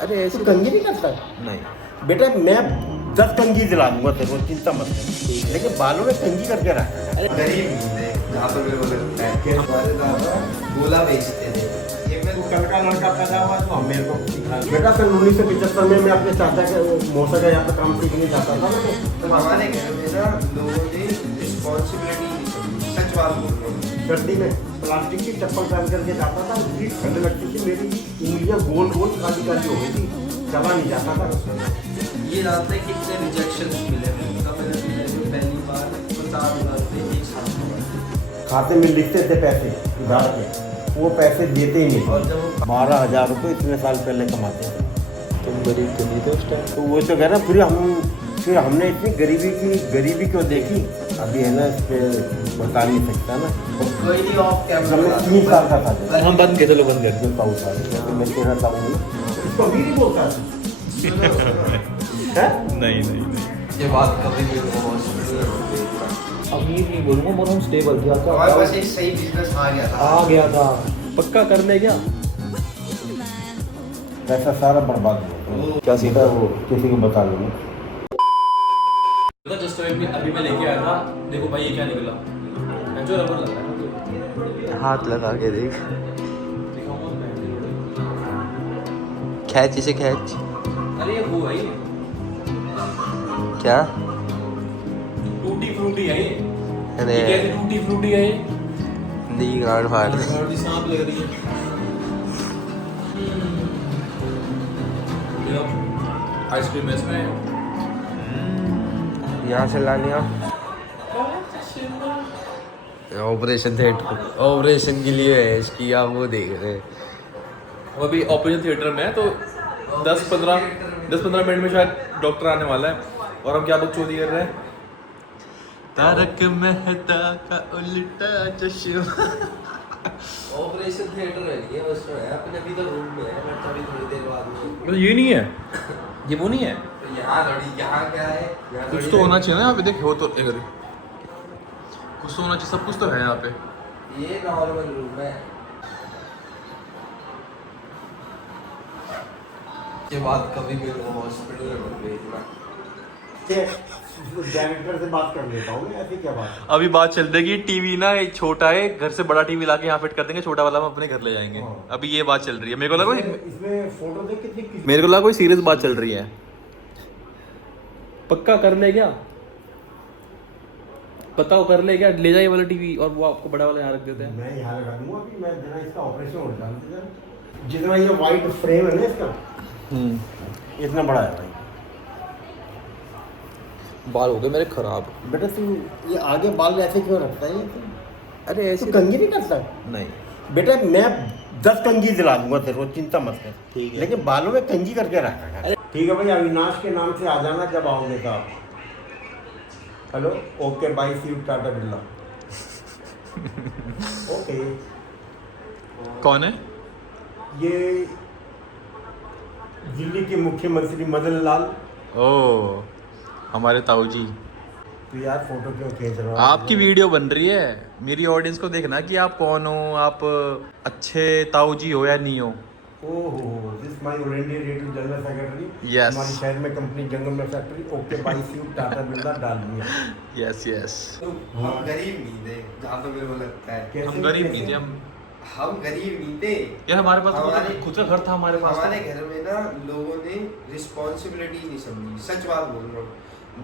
अरे ऐसे तू कंघी नहीं करता? नहीं। बेटा मैं 10 कंघी दिला दूंगा तेरे को, चिंता मत कर, लेकिन बालों में कंघी करके रख। अरे गरीब थे जहाँ तो मेरे को लगता है हमारे दादा गोला बेचते थे। ये मैं तू कल का लड़का पैदा हुआ तो हम मेरे को सिखा। बेटा सन 1975 में मैं अपने चाचा के मौसा का यहाँ पे काम सीखने जाता था ना, तो हमारे घर में ना लोगों ने रिस्पॉन्सिबिलिटी नहीं समझी। सच बात बोल रहा हूँ। सर्दी में प्लास्टिक की चप्पल पहन करके जाता था, इतनी ठंड लगती थी, मेरी उंगलियां गोल गोल काली काली हो गई थी, चला नहीं जाता था। ये जानते हैं कितने रिजेक्शंस मिले हैं। तब मैंने पहली बार 50,000 रुपये एक साल में खाते में लिखते थे पैसे उधार के, वो पैसे देते ही नहीं। और जब वो 12,000 रुपये इतने साल पहले कमाते थे। तुम गरीब तो नहीं थे उस टाइम। तो वो तो कह रहा, फिर हमने इतनी गरीबी क्यों देखी, अभी है ना, इस पर बता नहीं सकता ना। कोई नहीं ऑफ जब कैमरा मैं 3 साल का था हम बंद के चलो बंद कर जो ताऊ था, जैसे मैं 13 साल हूँ ना, इसको अमीर ही बोलता था। नहीं नहीं नहीं, ये बात कभी भी हॉस्पिटल में अमीर नहीं बोलूँगा, मगर हम स्टेबल किया हमारे पास था, एक सही बिजनेस आ गया था। आ गया था, पक्का कर ले क्या? पैसा सारा बर्बाद हुआ। क्या सीन था? वो किसी को बता दूंगा। जस्ट अभी मैं लेके आया था, देखो भाई ये क्या निकला, मैं जो रबर लग रहा है हाथ लगा के देख, दिखाऊंगा मैं। खैच इसे खैच। अरे ये वो है ये क्या? टूटी फ्रूटी है ये। अरे ये कैसे टूटी फ्रूटी है ये? दी गांड फाड़ दे। और भी सांप लग रही है। ये लो, आइसक्रीम है इसमें। यहाँ से ला लिया। ऑपरेशन थिएटर, ऑपरेशन के लिए है इसकी, आप वो देख रहे हैं। वो अभी ऑपरेशन थिएटर में है, तो 10-15 मिनट में शायद डॉक्टर आने वाला है, और हम क्या लोग चोरी कर रहे हैं। तारक मेहता का उल्टा चश्मा। ऑपरेशन थिएटर है ये उसमें है, अपने अभी तो रूम में है, मैं थोड़ी थोड़ी देर बाद में। मतलब ये नहीं है, ये वो नहीं है। तो यहाँ थोड़ी, यहाँ क्या है, यहाँ कुछ थोड़ी तो है। होना चाहिए ना यहाँ पे, देख हो तो एक कुछ तो होना चाहिए, सब कुछ तो है यहाँ पे। ये नॉर्मल रूम है। ये बात कभी भी हॉस्पिटल में मत भेजना। डायरेक्टर से बात कर लेता हूँ, ऐसी क्या बात है। अभी बात चल रही है कि टीवी ना एक छोटा है, घर से बड़ा टीवी लाके यहाँ फिट कर देंगे, छोटा वाला हम अपने घर ले जाएंगे। हाँ। अभी ये बात चल रही है, मेरे को लगा इसमें फोटो देख कितनी मेरे को लगा कोई सीरियस बात चल रही है। पक्का कर ले क्या? बताओ कर ले क्या? ले जाए वाला टीवी और वो आपको बड़ा वाला यहाँ रख देते हैं। मैं यहाँ लगा दूंगा, अभी मैं जरा इसका ऑपरेशन हो जाता है। जितना ये वाइट फ्रेम है ना इसका, इतना बड़ा है भाई। बाल हो गए मेरे खराब। बेटा तू ये आगे बाल ऐसे क्यों रखता है ये? अरे तू कंघी नहीं करता? नहीं। बेटा मैं 10 कंघी दिला दूंगा तेरे को, चिंता मत कर, ठीक है। लेकिन बालों में कंघी करके रखा है। ठीक है भाई, अविनाश के नाम से आ जाना जब आओगे तो आप। Hello, okay bye, see you, Tata Birla. Okay. कौन है? ये दिल्ली के मुख्यमंत्री मदन लाल। ओ, हमारे ताऊ जी। तो यार फोटो क्यों खींच रहा हो? आपकी वीडियो बन रही है, मेरी ऑडियंस को देखना कि आप कौन हो, आप अच्छे ताऊ जी हो या नहीं हो। ओहो, this my oriented general secretary. Yes. हमारी शहर में कंपनी जंगल में factory, okay bye, see you, Tata Birla डाल दिया। Yes yes. हम गरीब नहीं थे जहाँ तो मेरे को लगता है। कैसे- हम गरीब नहीं कैसे? थे, हम गरीब नहीं थे यार हमारे पास हमारे- खुद का घर था हमारे पास। हमारे घर में ना लोगों ने रिस्पॉन्सिबिलिटी नहीं समझी। सच बात बोल रहा हूँ।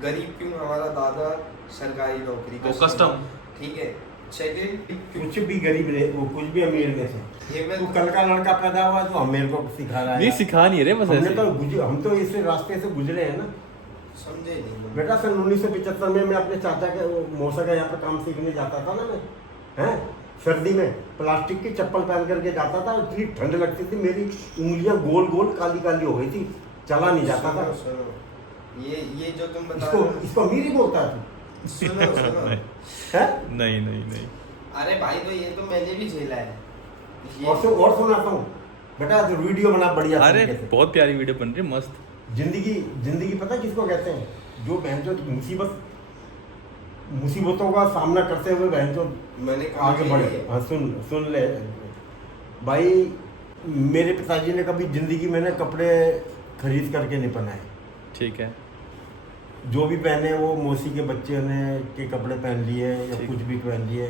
गरीब क्यों, हमारा दादा सरकारी नौकरी वो करता custom। था। ठीक है। सेकंड, कुछ भी गरीब रहे, वो कुछ भी अमीर नहीं थे। ये मैं तू कल का लड़का पैदा हुआ तो हम मेरे को सिखा रहा है। नहीं सिखा नहीं रहे, बस हमने ऐसे। तो हम तो इस रास्ते से गुजरे हैं ना। समझे नहीं। बेटा सन 1975 में मैं अपने चाचा के मौसा का यहाँ पे काम सीखने जाता था ना, मैं हैं, सर्दी में प्लास्टिक की चप्पल पहन करके जाता था, इतनी ठंड लगती थी, मेरी उंगलियां गोल गोल काली काली हो गई थी, चला नहीं जाता था। सुनो, ये जो तुम बता इसको रहे हो, इसको अमीर ही बोलता है सुनो सुनो। है? नहीं नहीं नहीं। अरे भाई, तो ये तो मैंने भी झेला है। और सुनाता हूँ बेटा, तो वीडियो बना बढ़िया अरे तरीके से। बहुत प्यारी वीडियो बन रही है, मस्त। जिंदगी पता है किसको कहते हैं? जो बहन जो मुसीबतों का सामना करते हुए बहन जो मैंने आगे बढ़े। हाँ सुन ले भाई, मेरे पिताजी ने कभी ज़िंदगी में ना कपड़े खरीद करके नहीं पहनाए। ठीक है। जो भी पहने वो मौसी के बच्चे ने के कपड़े पहन लिए या ठीक। कुछ भी पहन लिए।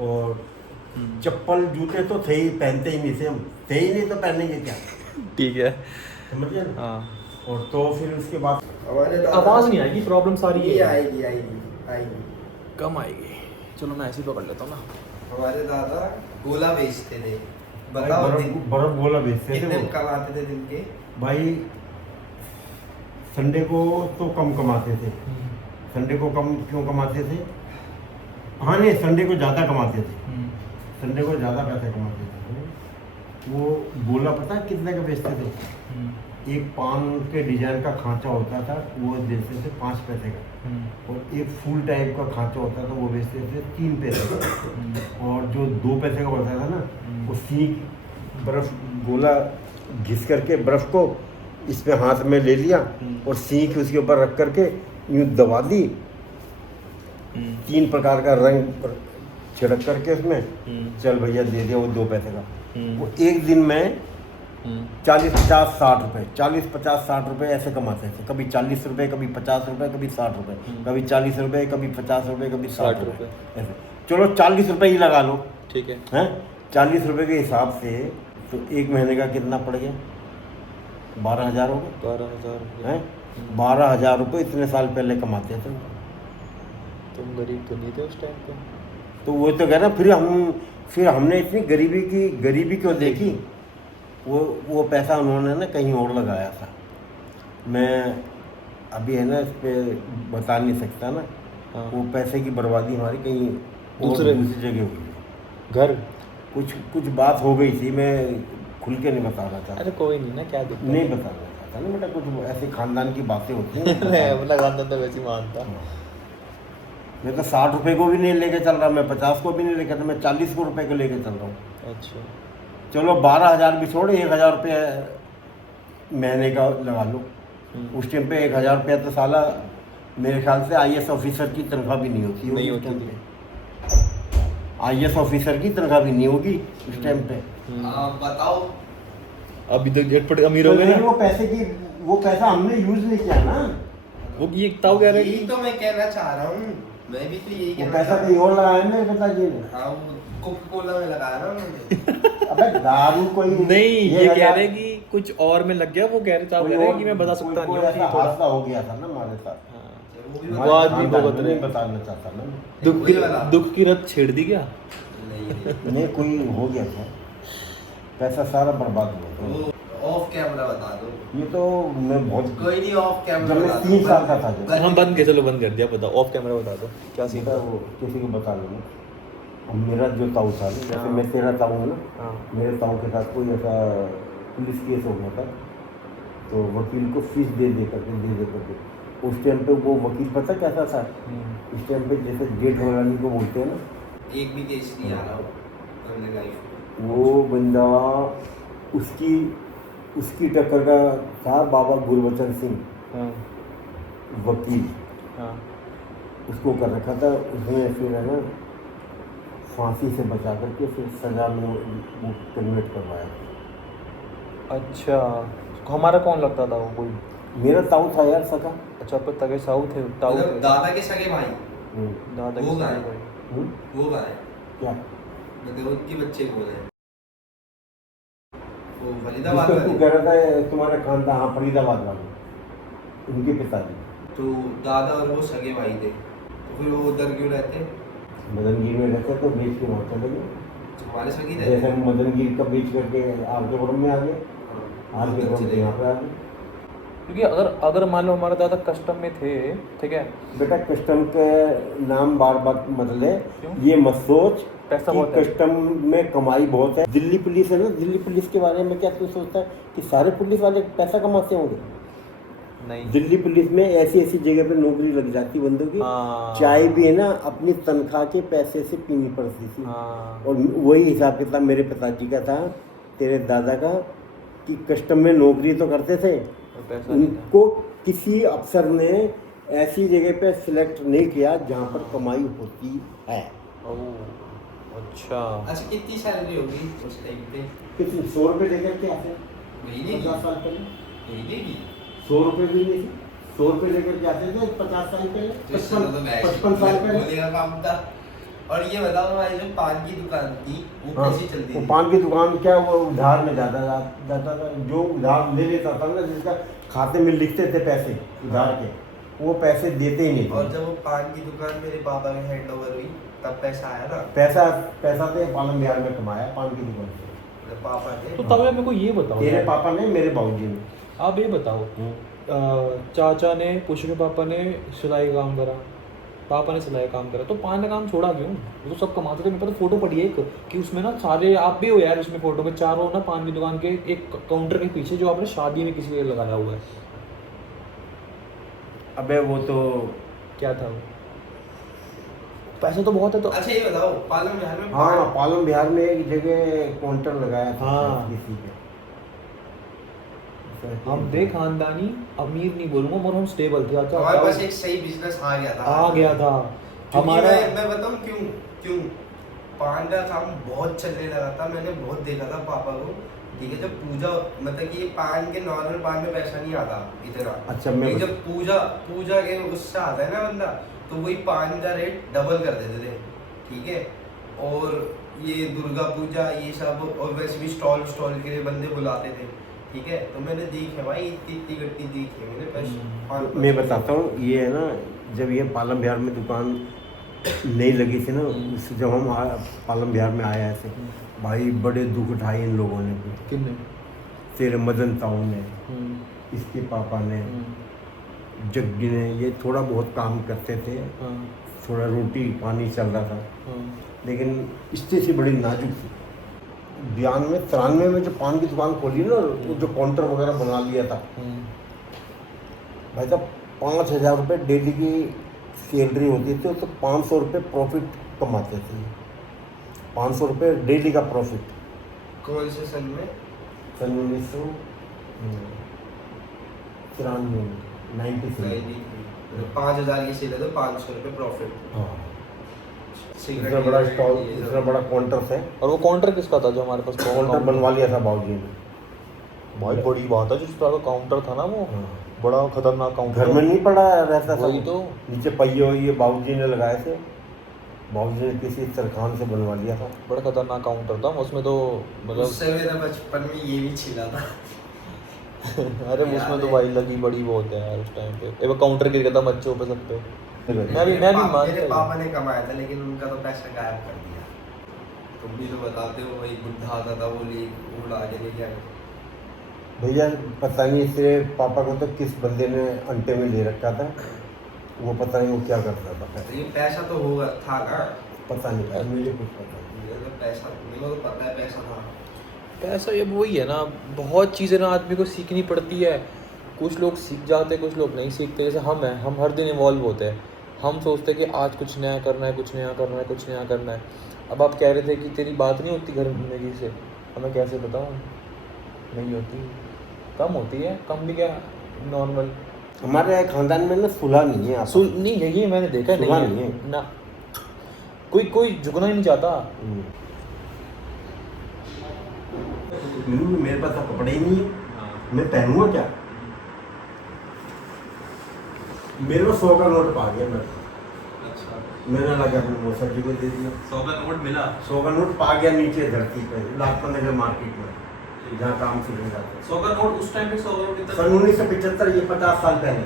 और चप्पल जूते तो थे ही, पहनते ही नहीं थे हम, थे ही नहीं तो पहनेंगे क्या, ठीक है। समझ गए ना। हाँ, और तो फिर उसके बाद हमारे आवाज़ नहीं आएगी, प्रॉब्लम सारी ये ये है। आएगी आएगी आएगी। कम आएगी। चलो मैं ऐसे ही पकड़ लेता हूँ ना। हमारे दादा गोला बेचते थे। भाई बताओ बर्फ गोला बेचते थे कितने वो। कमाते थे दिन के? भाई संडे को तो कम कमाते थे। संडे को कम क्यों कमाते थे? हाँ नहीं, संडे को ज़्यादा कमाते थे। संडे को ज़्यादा पैसे कमाते थे। वो गोला पता है कितने का बेचते थे? एक पान के डिजाइन का खांचा होता था, वो बेचते थे 5 पैसे का। और एक फुल टाइप का खांचा होता था, वो बेचते थे 3 पैसे का। और जो 2 पैसे का होता था ना, वो सीख बर्फ गोला घिस करके बर्फ को इसमें हाथ में ले लिया और सीख उसके ऊपर रख करके यूँ दबा दी। 3 प्रकार का रंग छिड़क करके उसमें, चल भैया दे दिया वो 2 पैसे का। वो एक दिन में 40, 50, 60 रुपये, 40, 50, 60 रुपये ऐसे कमाते थे। कभी 40 रुपये, कभी 50 रुपये, कभी 60 रुपये, कभी 40 रुपये, कभी 50 रुपये, कभी 60 रुपये ऐसे। चलो 40 रुपये ही लगा लो, ठीक है। हैं 40 रुपये के हिसाब से तो एक महीने का कितना पड़ गया? 12,000 हो गए। 12,000 हैं 12,000 रुपये इतने साल पहले कमाते थे। तुम गरीब तो नहीं थे उस टाइम पे। तो वो तो कह रहा, फिर हमने इतनी गरीबी क्यों देखी? वो पैसा उन्होंने ना कहीं और लगाया था। मैं अभी है ना इस पे बता नहीं सकता ना। हाँ। वो पैसे की बर्बादी हमारी कहीं दूसरी जगह हुई है। घर कुछ बात हो गई थी, मैं खुल के नहीं बता रहा था। अरे कोई नहीं ना, क्या दिक्कत है? नहीं बताना चाहता ना बेटा, कुछ ऐसे खानदान की बातें होती हैं। नहीं, अपना खानदान तो वैसे ही मानता। मैं तो 60 रुपये को भी नहीं लेके चल रहा, मैं 50 को भी नहीं लेके चल रहा, मैं 40 को रुपये को लेके चल रहा हूँ। अच्छा। चलो 12,000 भी छोड़, 1,000 रुपये महीने का लगा लो। उस टाइम पे 1,000 रुपया तो साला मेरे ख्याल से IAS ऑफिसर की तनख्वाह भी नहीं होती नहीं उस टाइम होती पे। IAS ऑफिसर की तनख्वाह भी नहीं होगी उस टाइम पे। बताओ अभी तो झटपट अमीर हो तो गए लेकिन ना। वो पैसा हमने यूज नहीं किया ना। वो ये ताऊ कह रहे यही हैं तो मैं कहना चाह रहा हूँ। मैं भी तो यही वो कहना पैसा चाह रहा कहीं और लगाया मेरे पिताजी ने। हूँ। हाँ, वो कोका-कोला में लगाया ना उन्होंने। अबे दारू कोई नहीं, ये कह हजार- रहे हैं कि कुछ और में लग गया। वो कह रहे ताऊ कोई कह रहे हैं और- कि मैं बता सकता कोई नहीं हूँ ऐसा कि थोड़ा। हादसा हो गया था ना हमारे साथ। हाँ। वो भी वो बता- आदमी खानदान भुगत में रहे। नहीं बताना चाहता ना मैं। दुख वही वाला। दुख की रत छेड़ दी क्या? नहीं नहीं कोई हो गया था, पैसा सारा बर्बाद हो गया। वो ऑफ कैमरा बता दो। ये तो मैं बहुत कोई नहीं, ऑफ कैमरा जब मैं बता दो। 3 साल का था जब। बस- हम बंद कर, चलो बंद कर दिया। बताओ, ऑफ कैमरा बता दो क्या सीन सीधा था। वो किसी को बता लूँगा। अब मेरा जो ताऊ था ना, जैसे हाँ। मैं तेरा ताऊ हूँ ना, हाँ। मेरे ताऊ के साथ कोई ऐसा पुलिस केस हो गया था, तो वकील को फीस दे करके उस टाइम पे वो वकील पता कैसा था? उस टाइम पे जैसे गेट वाली को बोलते हैं ना, एक भी केस नहीं आ रहा हो अपने लाइफ में। वो बंदा उसकी टक्कर का था बाबा गुरबचन सिंह हाँ। वकील, हाँ। उसको कर रखा था। उसने फिर है ना फांसी से बचा करके फिर सजा में वो कन्वर्ट करवाया। अच्छा, हमारा कौन लगता था वो? कोई मेरा ताऊ था यार सका। अच्छा, आपको तगे साऊ थे, ताऊ मतलब थे। दादा के सगे भाई। दादा वो के गाय। साथ भाई। वो गाय क्या मतलब उनके बच्चे कौन है? वो फरीदाबाद जिसको तू वाले। कह रहा था तुम्हारा खानदान, हाँ फरीदाबाद वाले, उनके पिताजी तो दादा और वो सगे भाई थे, तो फिर वो उधर क्यों रहते? मदनगिरी में रहते तो बेच के वहाँ चले गए। हमारे सगे जैसे रहते। हम मदनगिरी का बेच करके आरकेपुरम में आ गए, हाँ, उधर आरकेपुरम चले से यहाँ पे आ गए। क्योंकि अगर मान लो हमारे दादा कस्टम में थे, ठीक है, बेटा कस्टम के नाम बार बार मत ले, क्यों? ये मत सोच पैसा कि बहुत है। कस्टम में कमाई बहुत है। दिल्ली पुलिस है ना, दिल्ली पुलिस के बारे में क्या तू सोचता है कि सारे पुलिस वाले पैसा कमाते होंगे? नहीं। दिल्ली पुलिस में ऐसी जगह पे नौकरी लग जाती बंदों की, हाँ। चाय भी है ना अपनी तनख्वाह के पैसे से पीनी पड़ती थी। हाँ। और वही हिसाब किताब मेरे पिताजी का था, तेरे दादा का, कि कस्टम में नौकरी तो करते थे, और पैसा नहीं था। उनको किसी अफसर ने ऐसी जगह पे सिलेक्ट नहीं किया जहाँ पर कमाई होती है। ओह, अच्छा। अच्छा, कितनी सैलरी होगी उस टाइम पे? कितने 100 रुपये लेकर के आते हैं महीने की 50 साल पहले। महीने की 100 रुपये भी नहीं थी, 100 रुपये लेकर के आते थे 50 साल पहले, तो इस समय तो 55 साल पहले। बोलेगा काम था। और ये बताओ हमारी जो पान की दुकान थी वो हाँ, कैसी चलती वो थी? पान की दुकान क्या वो उधार में जाता था, जो उधार ले लेता था ना, जिसका खाते में लिखते थे पैसे उधार के, वो पैसे देते ही नहीं और थे। जब वो पान की दुकान मेरे पापा के हैंड ओवर हुई तब पैसा आया ना? पैसा तो पालन बिहार में कमाया पान की दुकान से। मेरे पापा ने। तो तब मेरे को ये बताओ तेरे यार, पापा ने, मेरे बाबूजी ने। आप ये बताओ, चाचा ने, पुष्प के पापा ने सिलाई काम करा, पापा ने सिलाई काम करा, तो पान का काम छोड़ा क्यों? वो तो सब कमाते थे। मेरे पास तो फोटो पड़ी है एक, कि उसमें ना सारे, आप भी हो यार उसमें फोटो में, चारों ना पान की दुकान के एक काउंटर के पीछे, जो आपने शादी में किसी के लगाया हुआ है। अबे वो तो क्या था वो? पैसा तो बहुत है तो। अच्छा ये बताओ पालन बिहार में हाँ, पालन बिहार में एक जगह काउंटर लगाया था हाँ। किसी के। हम थे खानदानी, अमीर नहीं बोलूंगा, मगर हम स्टेबल थे। अच्छा हमारे पास एक सही बिजनेस आ गया था। आ गया था क्योंकि हमारा। मैं बताऊं क्यों पान का काम बहुत चलने लगा था। मैंने बहुत देखा था पापा को, ठीक है, जब पूजा, मतलब कि ये पान के नॉर्मल पान में पैसा नहीं आता इतना। अच्छा, लेकिन जब पूजा के उससे आता है ना बंदा, तो वही पान का रेट डबल कर देते थे, ठीक है। और ये दुर्गा पूजा ये सब, और वैसे भी स्टॉल के लिए बंदे बुलाते थे, ठीक है। तो मैंने देखी भाई इतनी गट्टी देखी है मैंने पैसे। मैं बताता हूँ, ये है ना, जब ये पालन बिहार में दुकान नहीं लगी थी ना, जब हम पालन बिहार में आए ऐसे, भाई बड़े दुख उठाए इन लोगों ने भी। किन्ने? तेरे मदन ताऊ ने, इसके पापा ने, जग्गी ने, ये थोड़ा बहुत काम करते थे, थोड़ा रोटी पानी चल रहा था, लेकिन स्थिति बड़ी नाजुक थी। 92-93 में जो पान की दुकान खोली ना, वो जो काउंटर वगैरह बना लिया था, भाई साहब 5,000 रुपये डेली की सैलरी होती थी, तो 500 रुपये प्रॉफिट कमाते थे। 500 रुपये डेली का प्रॉफिट। कौन से सन में? सन 1993 नहीं, 5,000 की सेल है तो 500 रुपये प्रॉफिट। हाँ, सिगरेट इतना बड़ा की स्टॉल, ये सब। इतना बड़ा काउंटर है। और वो काउंटर किसका था जो हमारे पास? काउंटर बनवा लिया था बाबूजी ने। भाई बड़ी बात है, जिस तरह का काउंटर था ना वो, हाँ। बड़ा खतरनाक काउंटर। घर में नहीं पड़ा रहता था, वही तो। नीचे पहिए ये बाबूजी ने लगाए थे, बाबूजी ने किसी तरखान से बनवा लिया था। बड़ा खतरनाक काउंटर था उसमें तो, मतलब उससे मेरा बचपन में ये भी छिला था। अरे उसमें तो भाई लगी बड़ी बहुत है यार उस टाइम पे। एक बार काउंटर गिर गया था बच्चों पे सब पे। मैं भी मेरे मानता पापा ने कमाया था, लेकिन उनका तो पैसा गायब कर दिया। तुम भी तो बताते हो, वही बुढ़ा आता था वो उड़ा के ले गया। भैया पता नहीं इससे पापा को तो किस बंदे ने अंटे में ले रखा था, वो पता नहीं वो क्या करता था। ये पैसा तो होगा था ना? पता नहीं था, मुझे कुछ पता नहीं। मेरे को पैसा, मेरे को तो पता है पैसा था। पैसा ये वही है ना, बहुत चीज़ें ना आदमी को सीखनी पड़ती है। कुछ लोग सीख जाते हैं, कुछ लोग नहीं सीखते। जैसे हम हैं, हम हर दिन इवॉल्व होते हैं। हम सोचते हैं कि आज कुछ नया करना है, कुछ नया करना है, कुछ नया करना है। अब आप कह रहे थे कि तेरी बात नहीं होती घर जिंदगी से, अब मैं कैसे बताऊँ? नहीं होती, कम होती है, कम भी क्या, नॉर्मल। हमारे खानदान में ना सुलह नहीं है। नहीं है, ये मैंने देखा है, सुलह नहीं नहीं है है ना, कोई झुकना ही नहीं चाहता। मेरे पास तो कपड़े ही नहीं है, मैं पहनूंगा क्या? मेरे को 100 का नोट पा गया। अच्छा, मैंने लगा अपने मौसा जी को दे दिया। 100 का नोट मिला? 100 का नोट पा गया नीचे धरती पे, लाजपत नगर मार्केट में, जहाँ काम सीखने जाते हैं। 100 का नोट उस टाइम पे 100 का नोट कितना? सन 1975, ये 50 साल पहले।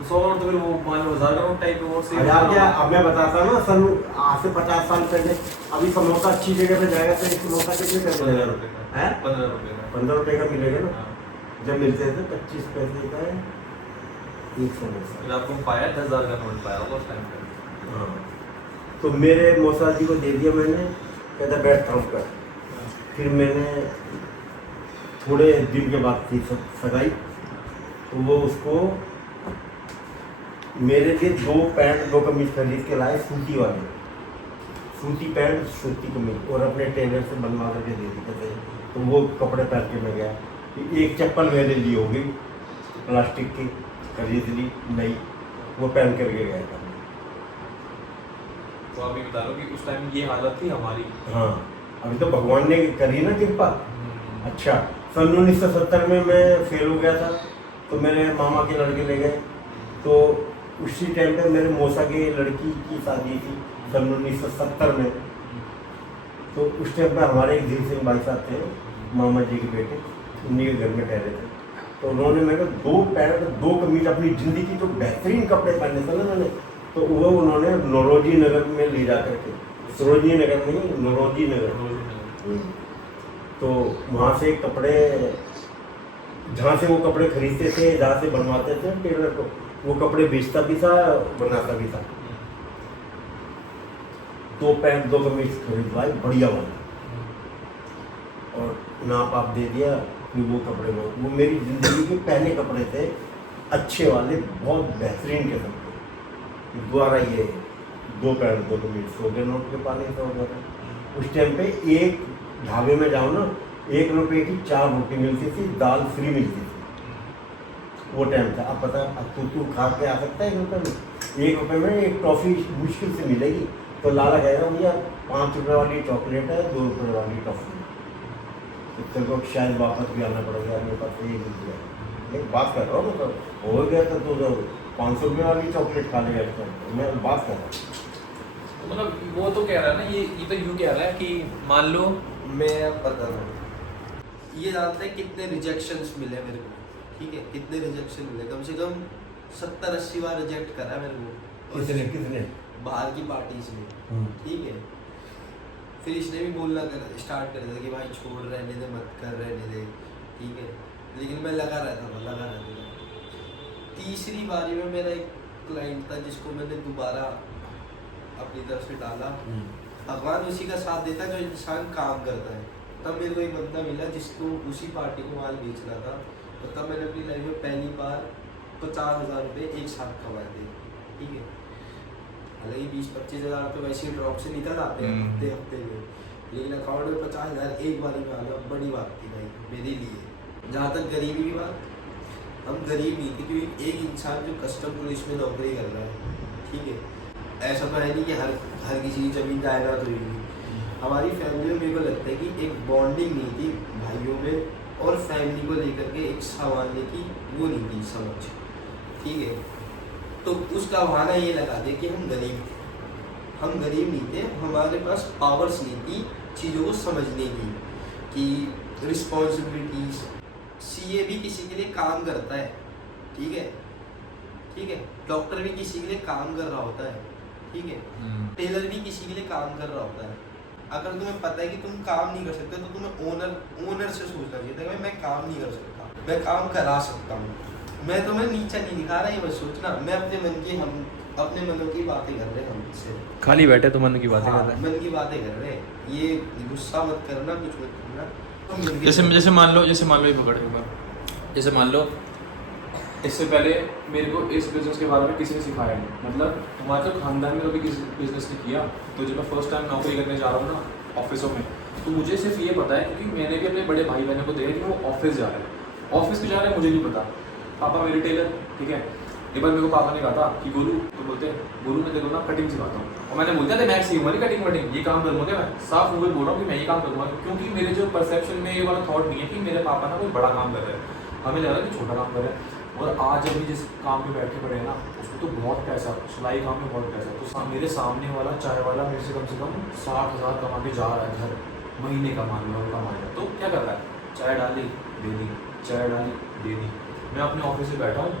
100 नोट तो फिर वो 5,000 का नोट टाइप नोट से। हजार क्या, अब मैं बताता हूँ ना, सन आज से 50 साल पहले। अभी समोसा अच्छी जगह पे जाएगा तो एक समोसा कितने का मिलेगा? 15 रुपये का। हैं? 15 रुपये का। 15 रुपये का मिलेगा ना। हाँ। जब मिलते थे 25 पैसे का है एक समोसा। फिर आपको पाया 10,000 का नोट पाया होगा उस टाइम पे। हाँ, तो मेरे मौसा जी को दे दिया मैंने, कहता बैठ काम कर। फिर मैंने थोड़े दिन के बाद थी सगाई, तो वो उसको मेरे लिए 2 पैंट 2 कमीज खरीद के लाए, सूती वाले, सूती पैंट सूती कमीज, और अपने टेलर से बनवा करके दे दी कहते। तो वो कपड़े पहन के मैं गया। एक चप्पल मेरे लिए होगी प्लास्टिक की, खरीद ली नई, वो पहन करके गया था। तो अभी बता लो कि उस टाइम ये हालत थी हमारी। हाँ, अभी तो भगवान ने करी ना कृपा, अच्छा, सन 1970 में मैं फेल हो गया था, तो मेरे मामा के लड़के ले गए, तो उसी टाइम पे मेरे मौसा की लड़की की शादी थी सन 1970 में। तो उस टाइम पे हमारे एक धीर सिंह भाई साहब थे, मामा जी के बेटे, उन्हीं के घर में ठहरे थे। तो उन्होंने मेरे को 2 पैंट 2 कमीज अपनी ज़िंदगी की जो बेहतरीन कपड़े पहने थे ना मैंने, तो वो उन्होंने नौरोजी नगर में ले जा करके, सरोजनी नगर नहीं, नौरोजी नगर, तो वहाँ से कपड़े, जहाँ से वो कपड़े खरीदते थे, जहाँ से बनवाते थे टेलर को, वो कपड़े बेचता भी था, बनाता भी था। 2 पैंट 2 कमीज खरीदवाई बढ़िया वाला, और नाप आप दे दिया, फिर वो कपड़े वो मेरी ज़िंदगी के पहले कपड़े थे, अच्छे वाले, बहुत बेहतरीन किस्म के। दोबारा ये 2 पैंट 2 कमीज 100 के नोट के पाले था वगैरह। उस टाइम पे एक ढाबे में जाओ ना, 1 रुपये की 4 रोटी मिलती थी, दाल फ्री मिलती थी, वो टाइम था। अब पता, अब तू खा के आ सकता है 1 रुपये में? 1 रुपये में एक टॉफ़ी मुश्किल से मिलेगी, तो लाला कहेगा भैया 5 रुपये वाली चॉकलेट है, 2 रुपये वाली टॉफ़ी, तो तेरे को शायद वापस भी आना पड़ेगा, मेरे पास ये मिल गया। एक बात कर रहा हूँ, मतलब हो गया तो 500 रुपये वाली चॉकलेट खा लेगा, मैं बात कर रहा हूँ। मतलब वो तो कह रहा है ना, ये तो यूँ कह रहा है कि मान लो मैं अब बता रहा हूँ, ये जानते हैं कितने रिजेक्शंस मिले मेरे को, ठीक है, कितने रिजेक्शन मिले, कम से कम 70-80 बार रिजेक्ट करा मेरे को। किसने? बाहर की पार्टीज में, ठीक है। फिर इसने भी बोलना स्टार्ट कर दिया कि भाई छोड़, रहने दे, मत कर, रहने दे, ठीक है, लेकिन मैं लगा रहता था। तीसरी बारी में मेरा एक क्लाइंट था जिसको मैंने दोबारा अपनी तरफ से डाला। भगवान उसी का साथ देता है जो इंसान काम करता है। तब मेरे को एक बंदा मिला जिसको उसी पार्टी को माल बेचना था, और तब मैंने अपनी लाइफ में पहली बार 50,000 रुपये एक साथ कमाए थे, ठीक है। हालांकि 20-25 हज़ार तो वैसे ही ड्रॉप से निकल आते हैं हफ्ते में, लेकिन अकाउंट में 50,000 एक बार में आना बड़ी बात थी भाई मेरे लिए। जहाँ तक गरीबी की बात, हम गरीब नहीं थे, क्योंकि एक इंसान जो कस्टम पुलिस में नौकरी कर रहा है, ठीक है, ऐसा तो है नहीं कि हर किसी की ज़मीन जायदाद हुई नहीं। हमारी फैमिली में मेरे को लगता है कि एक बॉन्डिंग नहीं थी भाइयों में, और फैमिली को लेकर के एक संभालने की वो नहीं थी समझ, ठीक है। तो उसका बहाना ये लगा दे कि हम गरीब थे। हम गरीब नहीं थे, हमारे पास पावर्स नहीं थी चीज़ों को समझने की, कि रिस्पॉन्सिबिलिटीज़। सीए भी किसी के लिए काम करता है, ठीक है, ठीक है, डॉक्टर भी किसी के लिए काम कर रहा होता है, ठीक है, टेलर भी किसी के लिए काम कर रहा होता है। अगर तुम्हें पता है कि तुम काम नहीं कर सकते, तो तुम्हें ओनर से सोचना चाहिए था कि मैं काम नहीं कर सकता, मैं काम करा सकता हूँ। मैं तुम्हें नीचा नहीं दिखा रहा, ये बस सोचना, मैं हम अपने मनों की बातें कर रहे हैं, हमसे खाली बैठे तो मन की बातें हाँ, कर रहे हैं। मन की बातें कर रहे हैं, ये गुस्सा मत करना, कुछ मत करना। जैसे मान लो ये पकड़ लूँगा, जैसे मान लो इससे पहले मेरे को इस बिज़नेस के बारे में किसी ने सिखाया नहीं, मतलब हमारे तो खानदान में कभी किसी बिज़नेस ने किया। तो जब मैं फर्स्ट टाइम नौकरी करने जा रहा हूँ ना ऑफिसों में, तो मुझे सिर्फ ये पता है, क्योंकि मैंने भी अपने बड़े भाई बहनों को देखा कि वो ऑफिस जा रहे हैं, ऑफिस क्यों जा रहे हैं मुझे नहीं पता। पापा मेरे टेलर, ठीक है। एक बार मेरे को पापा ने कहा था कि गोलू, तो बोलते गोलू मैं तेरे को ना कटिंग सिखाता हूँ, और मैंने बोलता था मैं सीखूंगा नहीं कटिंग वटिंग, ये काम करूँगा। मैं साफ मुँह बोल रहा हूँ कि मैं ये काम करूँगा, क्योंकि मेरे जो परसेप्शन में ये वाला थॉट नहीं है कि मेरे पापा ना कोई बड़ा काम कर रहे हैं, हमें लग रहा है कि छोटा काम कर रहे हैं। और आज अभी जिस काम पे बैठे पड़े हैं ना, उसमें तो बहुत पैसा, सिलाई काम में बहुत पैसा। तो मेरे सामने वाला चाय वाला मेरे से कम 60,000 कमा के जा रहा है घर महीने का, मान लो कमा रहा है, तो क्या कर रहा है, चाय डाली दे दी, चाय डाली दे दी। मैं अपने ऑफिस में बैठा हूँ,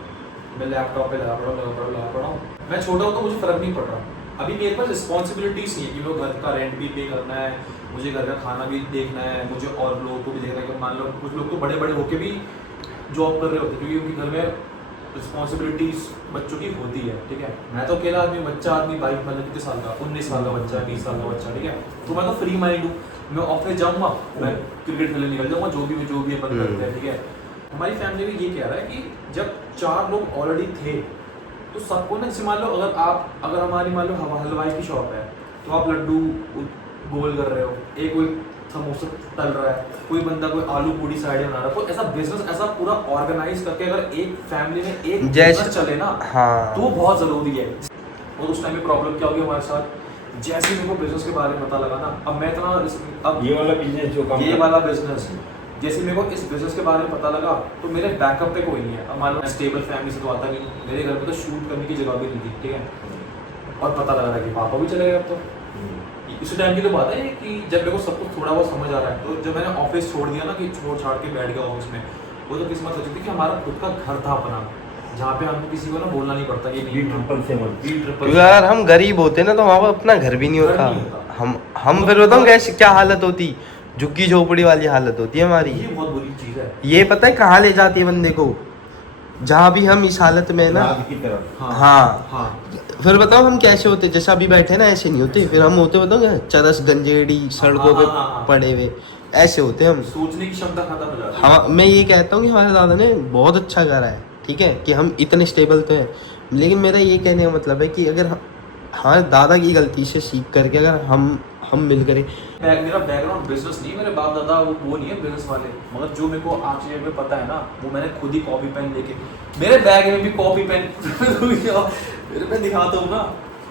मैं लैपटॉप पे लगा पड़ा हूँ। मैं छोटा हूँ तो मुझे फ़र्क नहीं पड़ रहा। अभी मेरे पास रिस्पॉन्सिबिलिटीज़ नहीं है कि मैं घर का रेंट भी पे करना है, मुझे घर का खाना भी देखना है, मुझे और लोगों को भी देखना है। मान लो कुछ लोग तो बड़े बड़े होके भी जॉब कर रहे होते हैं, क्योंकि उनके घर में रिस्पॉन्सिबिलिटीज़ बच्चों की होती है, ठीक है। मैं तो अकेला आदमी, बच्चा आदमी, भाई मतलब कितने साल का, 19 साल का बच्चा, 20 साल का बच्चा, ठीक है। तो मैं तो फ्री माइंड हूँ, मैं ऑफिस जाऊँगा, मैं क्रिकेट खेलने निकल जाऊँगा, जो भी अपन करते हैं, ठीक है। हमारी फैमिली में ये कह रहा है कि जब 4 लोग ऑलरेडी थे, तो सबको ना, जैसे मान लो अगर हमारी मान लो हलवाई की शॉप है, तो आप लड्डू गोल कर रहे हो, एक कोई समोसा तल रहा है, कोई बंदा कोई आलू पूड़ी साइड बना रहा है, तो ऐसा बिजनेस ऐसा पूरा ऑर्गेनाइज करके अगर एक फैमिली में एक बिजनेस चले ना, हाँ, तो वो बहुत ज़रूरी है। और उस टाइम में प्रॉब्लम क्या होगी हमारे साथ, जैसे मेरे को बिजनेस के बारे में पता लगा ना, अब मैं इतना, अब ये वाला बिजनेस जो काम, ये वाला बिजनेस जैसे मेरे को इस बिजनेस के बारे में पता लगा तो मेरे बैकअप पे कोई नहीं है। अब मान लो स्टेबल फैमिली से तो आता नहीं, मेरे घर में तो शूट करने की जगह भी नहीं थी, ठीक है। और पता लग रहा है कि पापा भी चले गए अब तो। इस टाइम की तो बात है कि जब मेरे को सब कुछ थोड़ा बहुत समझ आ रहा है, तो जब मैंने ऑफिस छोड़ दिया ना, कि छोड़ छाड़ के बैठ गया ऑफिस में, वो तो किस्मत होती थी कि हमारा खुद का घर था अपना, जहाँ पे हमको किसी को ना बोलना नहीं पड़ता कि क्योंकि यार हम गरीब होते ना तो वहाँ पर अपना घर भी नहीं होता। हम फिर बताऊँ कैसे क्या हालत होती, झुग्गी झोपड़ी वाली हालत होती है हमारी। ये बहुत बुरी चीज़ है। ये पता है कहाँ ले जाती है बंदे को, जहाँ भी हम इस हालत में है ना। की तरफ। हाँ। फिर बताओ हम कैसे होते, जैसे अभी बैठे ना ऐसे नहीं होते, फिर हम होते बताओ क्या, चरस गंजेड़ी सड़कों पे पड़े हुए ऐसे होते हम। सोचने की क्षमता खत्म हो जाती है। हम मैं ये कहता हूँ कि हमारे दादा ने बहुत अच्छा करा है, ठीक है, कि हम इतने स्टेबल तो हैं। लेकिन मेरा ये कहने का मतलब है कि अगर हमारे दादा की गलती से सीख करके अगर हम मिल करें। मेरा बैकग्राउंड बिजनेस नहीं, मेरे बाप दादा वो नहीं है बिजनेस वाले, मगर जो मेरे को आज चीज़ में पता है ना, वो मैंने खुद ही कॉपी पेन लेके, मेरे बैग में भी कॉपी पेन मेरे पे दिखाता हूँ ना।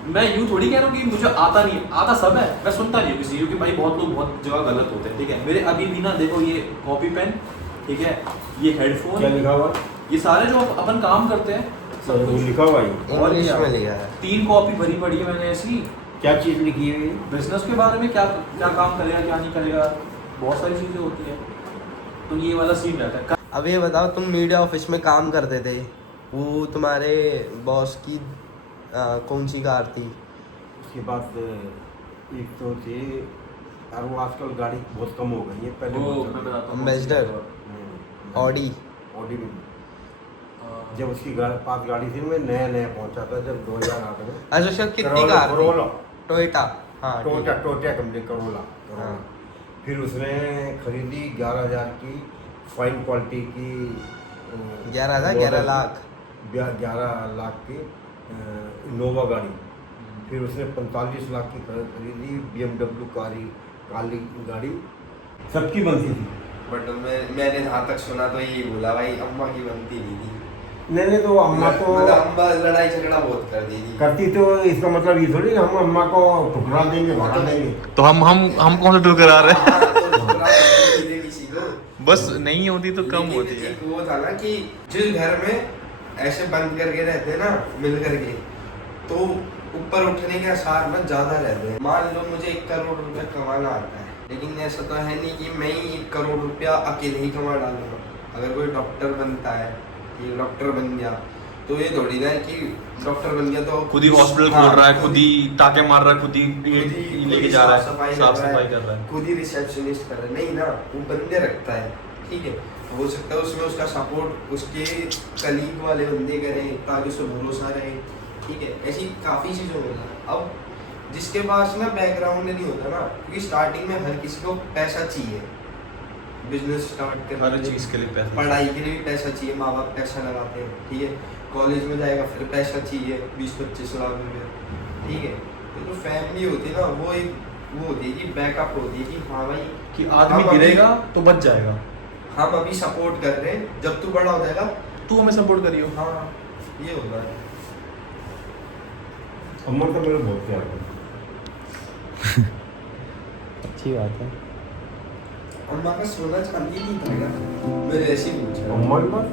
मैं यूँ थोड़ी कह रहा हूँ कि मुझे आता नहीं, आता सब है, मैं सुनता नहीं हूँ किसी, क्योंकि भाई बहुत लोग बहुत जगह गलत होते हैं, ठीक है। मेरे अभी भी ना देखो ये कॉपी पेन, ठीक है, ये हेडफोन, क्या लिखा हुआ? ये सारे जो अपन काम करते हैं सब कुछ लिखा हुआ है। और इंग्लिश में लिखा है। 3 कॉपी भरी पड़ी है मैंने ऐसी। क्या चीज़ लिखी हुई है? बिजनेस के बारे में, क्या क्या काम करेगा क्या नहीं करेगा, बहुत सारी चीज़ें होती है। तो ये वाला सीन रहता है। अब ये बताओ, तुम मीडिया ऑफिस में काम करते थे, वो तुम्हारे बॉस की कौन सी कार थी? उसके बाद एक तो थे, और वो आजकल गाड़ी बहुत कम हो गई है, पहले वो बहुत मैं चलती बताता हूँ। एम्बेसडर, थी। ऑडी। ऑडी में जब उसकी पास गाड़ी थी, मैं नया पहुंचा था जब 2008 में। अच्छा उसका कितनी कार थी? Corolla, Toyota. हाँ ठीक है। Toyota company Corolla. हाँ। फिर उसने खरीदी 11,000 की फाइन क्वालिटी की 11 लाख 11 लाख की इनोवा गाड़ी। फिर उसने 45 लाख की खरीदी BMW काली गाड़ी, सबकी बनती थी। बट मैंने जहाँ तक सुना तो यही बोला भाई, अम्मा की बनती नहीं थी। नहीं तो अम्मा तो मतलब अम्मा लड़ाई झगड़ा बहुत कर दी थी। करती, तो इसका मतलब ये थोड़ी हम अम्मा को ठुकरा देंगे, भगा देंगे। तो हम कौन सा ठुकरा रहे हैं? हाँ, तो झगड़ा करती थी किसी को। बस नहीं होती तो कम लेकिन होती है। एक वो था ना कि जिस घर में ऐसे बंद करके रहते ना मिल करके, तो ऊपर उठने के आसार में ज्यादा रहते हैं। मान लो मुझे 1 करोड़ रुपया कमाना आता है, लेकिन ऐसा तो है नहीं कि मैं ही 1 करोड़ रुपया अकेले ही कमा डालूंगा। अगर कोई डॉक्टर बनता है, ये डॉक्टर बन गया, तो ये थोड़ी ना है कि डॉक्टर बन गया तो खुद ही हॉस्पिटल खोल रहा है, खुद ही टाके मार रहा है, खुद ही लेके जा रहा है, साफ सफाई कर रहा है, खुद ही रिसेप्शनिस्ट कर रहा है। नहीं ना, वो बंदे रखता है, ठीक है। हो सकता है उसमें उसका सपोर्ट उसके कलीग वाले बंदे करें ताकि उसे भरोसा रहे, ठीक है। ऐसी काफ़ी चीज़ें होता। अब जिसके पास ना बैकग्राउंड नहीं होता ना, क्योंकि स्टार्टिंग में हर किसी को पैसा चाहिए, बिजनेस स्टार्ट करने हर चीज़ के लिए पैसा, पढ़ाई के लिए भी पैसा चाहिए, माँ बाप पैसा लगाते हैं, ठीक है। कॉलेज में जाएगा फिर पैसा चाहिए 20-25 लाख रुपये, ठीक है। तो जो फैमिली होती है ना, वो एक वो होती है कि बैकअप होती है कि हाँ भाई कि आदमी गिरेगा तो बच जाएगा, हम अभी सपोर्ट कर रहे हैं, जब तू बड़ा हो जाएगा तू हमें सपोर्ट करियो। हाँ, ये होता है। अम्मा तो मेरे बहुत प्यार है। अच्छी बात है। अम्मा का सोना चांदी नहीं था, मेरे ऐसी पूछा। अम्मा के पास